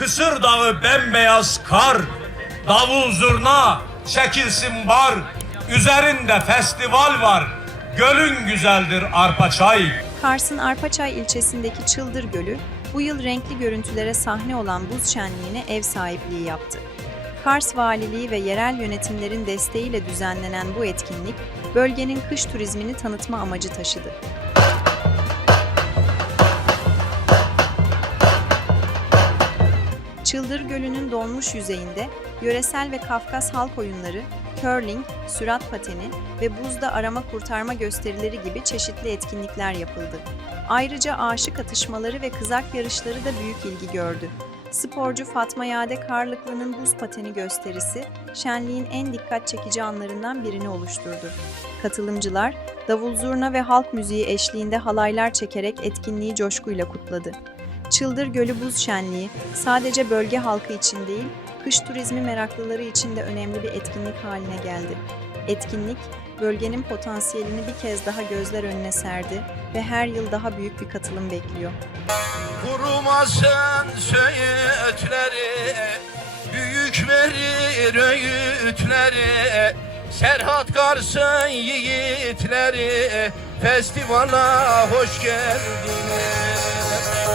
Kısır dağı bembeyaz kar, davul zurna, çekilsin bar, üzerinde festival var, gölün güzeldir arpaçay. Kars'ın Arpaçay ilçesindeki Çıldır Gölü, bu yıl renkli görüntülere sahne olan buz şenliğine ev sahipliği yaptı. Kars Valiliği ve yerel yönetimlerin desteğiyle düzenlenen bu etkinlik, bölgenin kış turizmini tanıtma amacı taşıdı. Çıldır Gölü'nün donmuş yüzeyinde yöresel ve Kafkas halk oyunları, curling, sürat pateni ve buzda arama kurtarma gösterileri gibi çeşitli etkinlikler yapıldı. Ayrıca aşık atışmaları ve kızak yarışları da büyük ilgi gördü. Sporcu Fatma Yade Karlıklı'nın buz pateni gösterisi, şenliğin en dikkat çekici anlarından birini oluşturdu. Katılımcılar, davul zurna ve halk müziği eşliğinde halaylar çekerek etkinliği coşkuyla kutladı. Çıldır Gölü Buz Şenliği sadece bölge halkı için değil, kış turizmi meraklıları için de önemli bir etkinlik haline geldi. Etkinlik, bölgenin potansiyelini bir kez daha gözler önüne serdi ve her yıl daha büyük bir katılım bekliyor. Kurumasın söğütleri Büyük verir öğütleri Serhat Kars'ın yiğitleri Festivala hoş geldiniz